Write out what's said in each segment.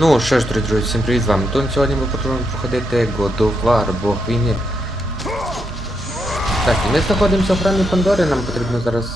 Ну що ж, дорогі друзі, всім привіт з вами. Тон сьогодні ми потрібно проходити God of War, Бог війни. Так, і ми знаходимося в храмі Пандори, нам потрібно зараз.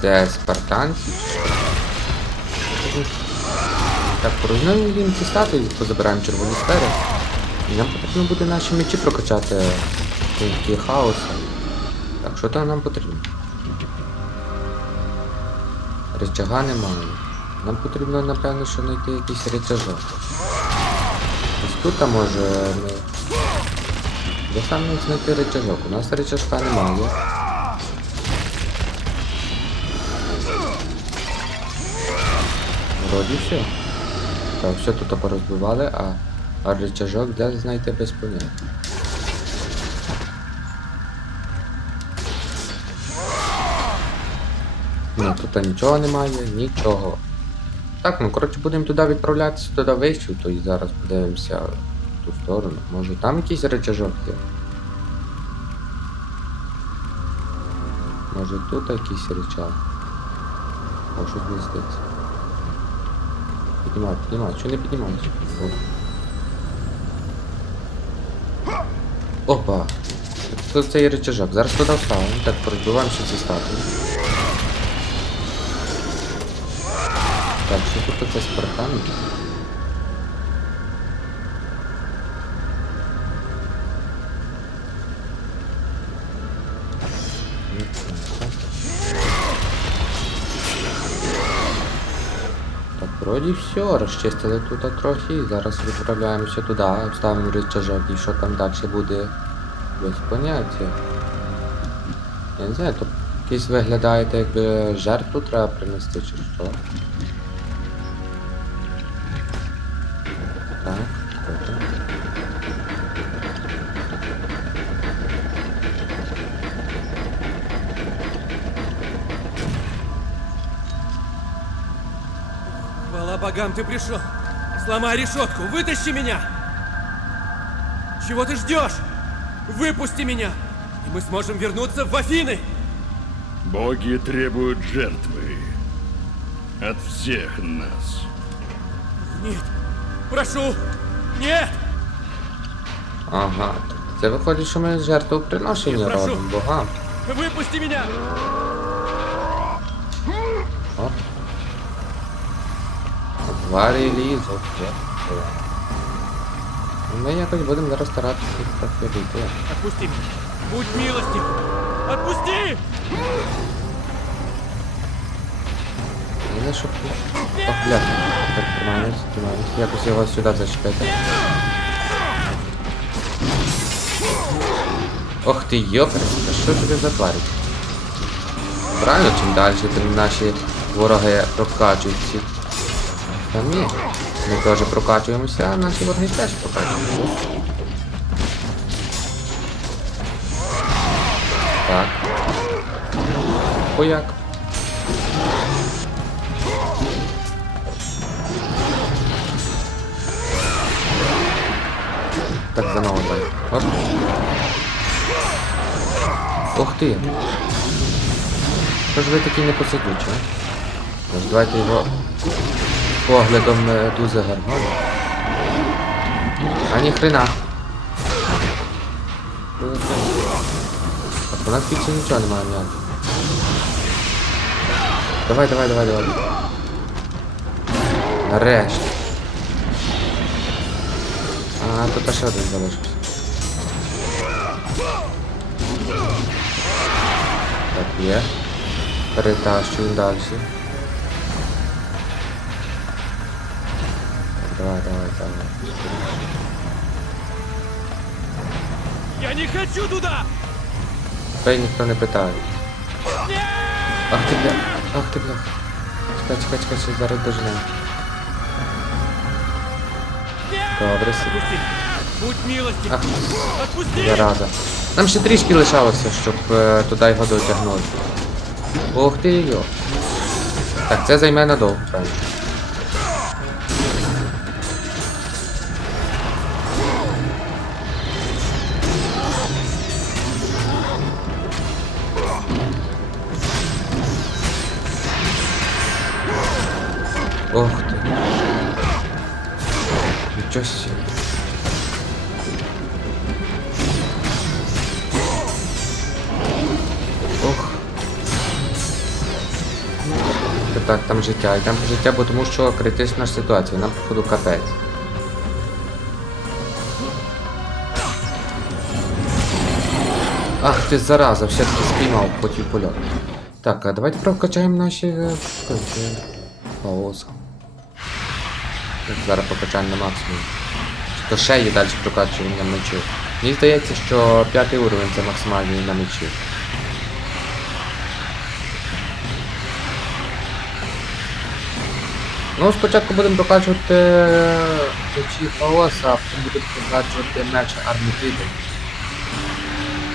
Це спартанці. Так, порозуміємо їм ці статуї, позабираємо червоні сфери. Нам потрібно буде наші мечі прокачати в кінці. Так, що там нам потрібно? Речага немає. Нам потрібно, напевно, що знайти якийсь речажок. Ось тут може ми. Де саме знайти речажок? У нас речажка немає. Вроді все. Так, все тут порозбивали, а, а рычажок де знайти без поняття. Ні, тут нічого немає, нічого. Так, ну коротше будемо туди відправлятися, туди вищу, то і зараз подивимося в ту сторону. Може там якийсь рычажок є? Може тут якийсь рычаг? О, щось не здається. Піднімай, піднімай, що не піднімаєш? Опа! Тут цей рычажок. Зараз туди вставимо. Так, порозбиваємо ще ці статуї. Так, що тут це спартан? Вроді все, розчистили тут трохи, зараз відправляємося туди, ставимо рычажок і що там далі буде без поняття. Я не знаю, то якийсь виглядає, якби жертву треба принести чи що. Так, Богам, ты пришел. Сломай решетку, вытащи меня. Чего ты ждешь? Выпусти меня, и мы сможем вернуться в Афины. Боги требуют жертвы. От всех нас. Нет, прошу, нет. Ага. Це виходить, що ми жертвоприношення Прошу. робимо богам. Выпусти меня. Тварі лізуть. є. Ну, Ми якось будемо зараз старатися їх трохи вийти. Отпусти меня. Будь милостив. Отпусти! Не щоб... Ох, бля. Так, тримаємось, тримаємось. Якось його сюди зачепити. Ох ти йоперська, що тобі за тварі? Правильно, чим далі, тим наші вороги прокачуються. Та ні. Ми теж прокачуємося, а наші вороги теж прокачуються. Так. Хуяк. Так, заново давай. Оп. Ух ти! Що ж ви такий непосидючі? Давайте його поглядом е, дуже гармони. А ні хрена. Так, у нас більше нічого немає ніякого. Давай, давай, давай, давай. Нарешті. А, тут ще один залишився. Так, є. Перетащуємо далі. Давай, давай, давай. Я не хочу туда! Тебе ніхто не питає. Ах ти бля. Ах ти бля. Чекай, чекай, чекай, ще зараз дожнемо. Добре, сиди. Будь милостив. Ах, зараза. Нам ще трішки лишалося, щоб е, туди його дотягнути. Ух ти йо. Так, це займе надовго, правильно. Ох ты. Ничего себе. Ох. Так, там життя. І там життя, бо тому що критична ситуація, нам походу капець. Ах ти зараза, все-таки спіймав потім польот. Так, а давайте прокачаємо наші... Э, Пауз. Зараз прокачаємо на максимум. То ще є далі прокачування мечів. Мені здається, що п'ятий уровень це максимальний на мечі. Ну, спочатку будемо прокачувати е, мечі хаоса, а потім будемо прокачувати меч армітиди.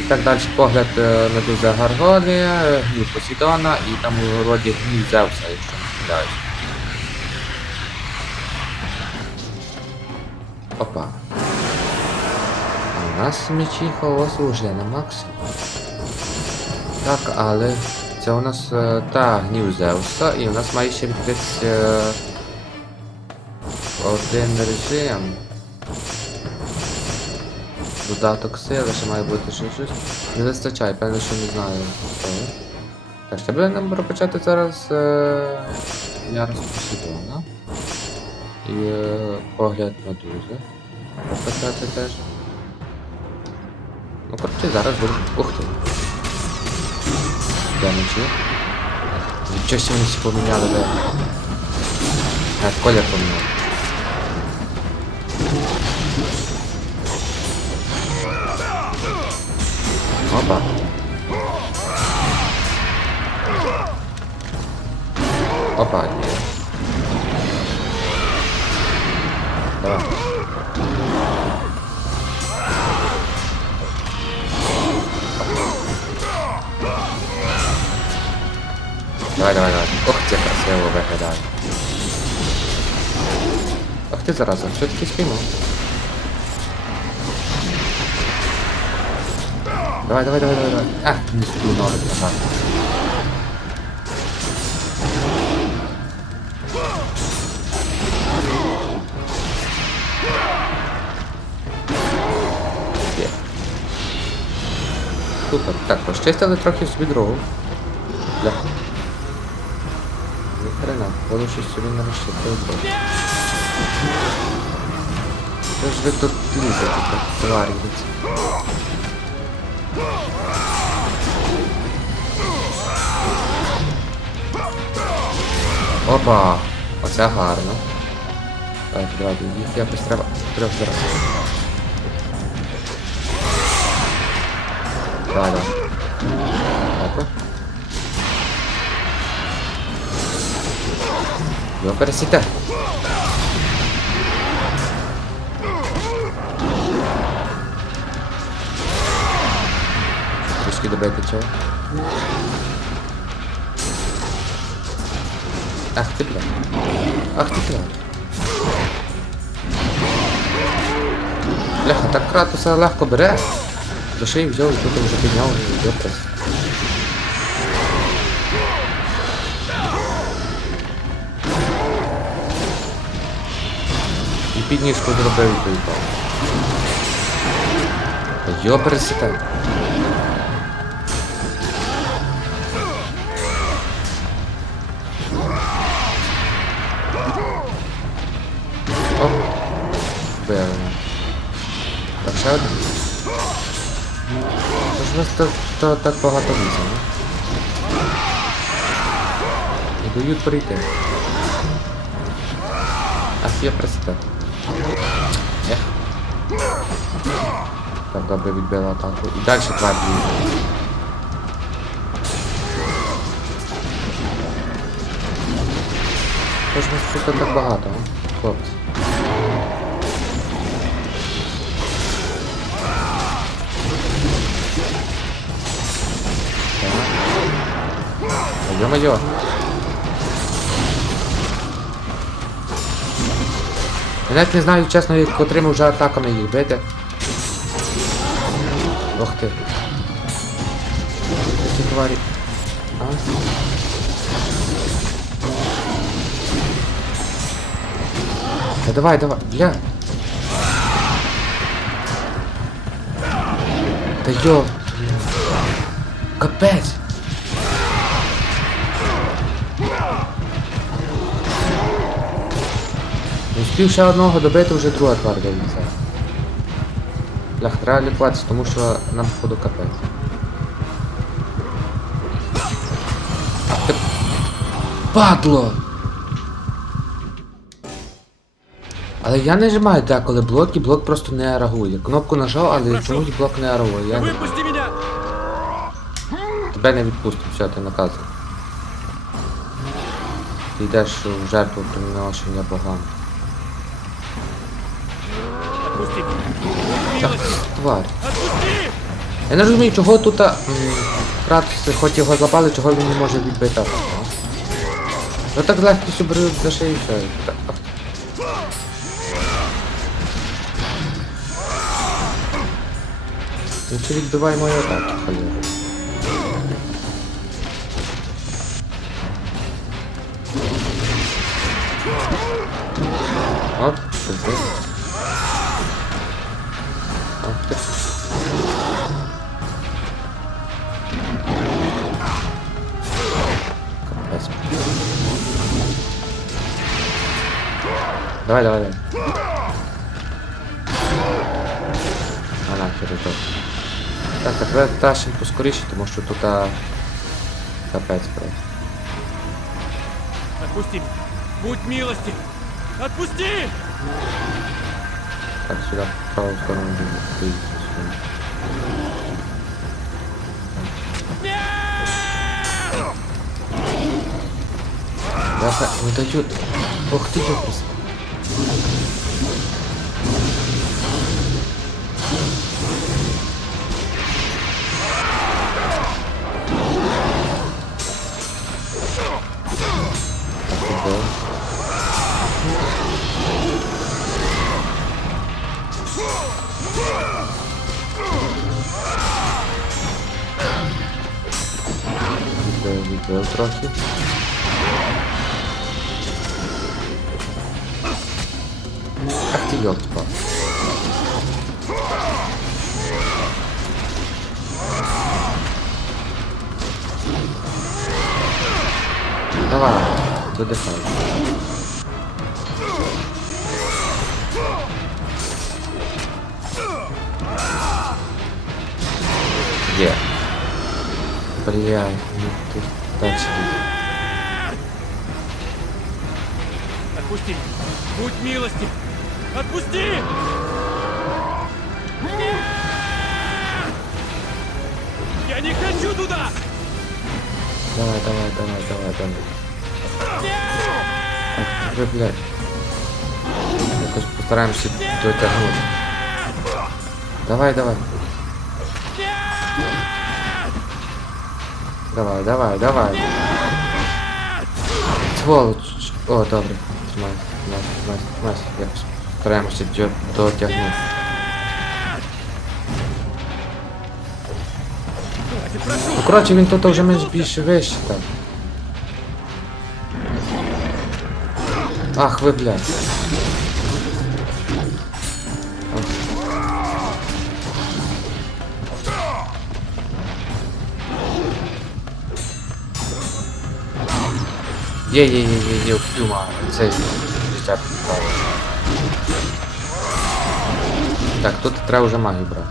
І так далі погляд е, медузи Гаргони, е, гнів Посейдона і там у роді гнів Зевса, якщо не помиляюсь. Опа. А у нас мечі хаосу вже на максимум. Так, але це у нас е, та гнів Зевса, і у нас має ще відкритися е, один режим. Додаток сили, ще має бути ще щось. Не вистачає, певно, що не знаю. Так, ще буде нам прокачати зараз е... Ярос Посейдона. І е... погляд медузи. Прокачати теж. Ну, коротше, зараз буде. Ух ти. Де мечі? Нічого сьогодні всі поміняли, де. Навіть колір поміняли. Опа. Опа, ні. Давай. Давай, давай, давай. Ох, це красиво виглядає. Ах ти зараза, все-таки спіймав. Давай, давай, давай, давай, давай. А, не спів ноги Супер. Так, розчистили трохи собі дорогу. Бля. Ніхрена, воду щось собі не. Що ж ви тут лізете, так, тварі? Опа! Оце гарно. Так, давайте, їх якось треба трьох зараз. Давай, давай. Опа. Його пересіте. Трішки добити цього. Ах ти бля. Ах ти бля. Бляха, так Кратуса легко бере. До шиї взяв і тут вже підняв і йопрес. І підніжку зробив і поїбав. Йопересіте. Оп. Бля. Так, ще один. Що ж у нас то, то так багато місця, не? Дають прийти. Ах, я пресите. Ех. Так, добре відбила атаку. І далі тварь б'є. Що ж нас тут так багато, а? Хлопці. -мо! Я навіть не знаю, чесно, як котрими вже атаками їх бити. Ох ти. Такі тварі. А? Та давай, давай, бля. Та йо. Капець. Встиг ще одного добити, вже друга твар дивиться. Блях, треба лікуватися, тому що нам походу капець. Ах ти... Падло! Але я не нажимаю деколи блок і блок просто не реагує. Кнопку нажав, але чомусь блок не реагує. Я не... Выпусти меня! Тебе не відпустив, все, ти наказаний. Ти йдеш в жертву приношення богам. Отпусти! Ах, тварь. Я не розумію, чого тут м, хоч його злапали, чого він не може відбити. Ну так легкістю беруть за шею все. Ах. Ну чи відбивай мою атаку, холєра. Оп, пизди. Давай, давай, давай. А нахер это. Так, а тебе тащим поскоріше, тому що тут а... капець просто. Отпусти! Будь милости! Отпусти! Так, сюди, в праву сторону сюди. Бляха, не дають. Ох ти ёпрст. Відбив, відбив трохи. Ах ти ёлки-палки. Давай, додихай. Є. Бля, ну ти тачки. Отпусти! Будь милости! Отпусти! Я не хочу туда! Давай, давай, давай, давай, давай. Ах, ти, блядь. Якось постараємося дотягнути. Давай, давай. Давай, давай, давай. Сволоч. О, добре. Тримай, тримай, тримай, тримай. Якось постараємося дьо- дотягнути. Хватит, прошу! Ну, коротше, він тут вже менш більше вище так. Ах, ви, блядь. Є, є, є, є, є, впюма. Це життя підправи. Так, тут треба вже магію брати.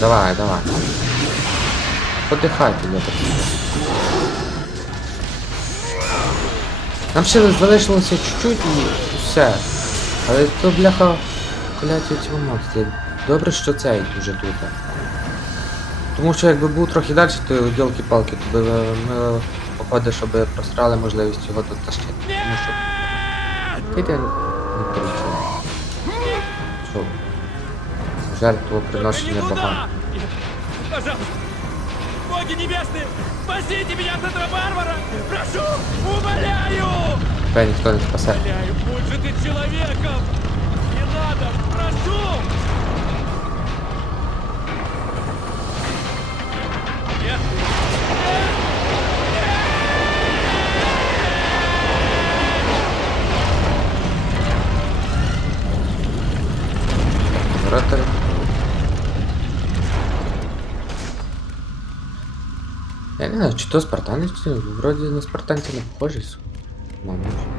Давай, давай. Подихайте, я так. Нам ще залишилося чуть-чуть і все. Але то бляха кляті цього монстрів. Добре, що цей вже тут. Тому що якби був трохи далі, то ділки-палки, то би е, ми походи, щоб просрали можливість його тут тащити. Тому що. Ти не поручив. Що? Жертву Только приношення не богам. туда! Пожалуйста! Боги небесные! Спасите меня от этого варвара! Прошу! Умоляю! Тебе ніхто не спасе. Умоляю, будь же ты человеком! Генератори. Я не знаю, что то спартанець, вроді на спартанця не похожий. Мабуть.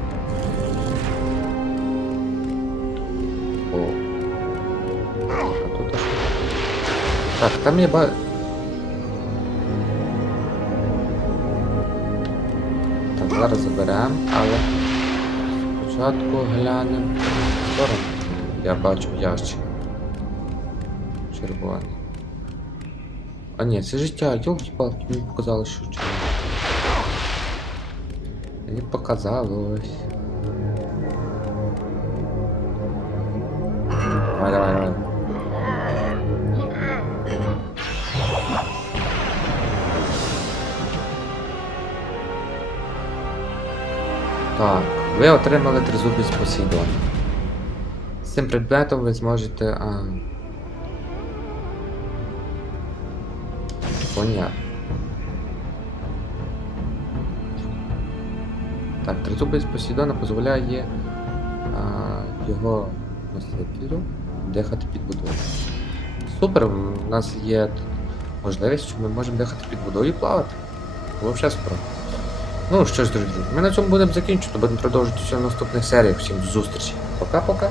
Так, там є ба... Так, зараз заберемо, але спочатку глянемо в сторону. Я бачу ящик. Червоний. А ні, це життя, йолки-палки, мені показали, що червоне. Мені показалось. Давай, давай, Ви отримали тризубі з Посейдона. З цим предметом ви зможете. А... Понятно. Так, тризубий з Посейдона дозволяє а, його носителю дихати під водою. Супер, у нас є можливість, що ми можемо дихати під водою і плавати. Вовше справа. Ну що ж, друзі, ми на цьому будемо закінчувати, будемо продовжувати все в наступних серіях. Всім зустрічі. Пока-пока.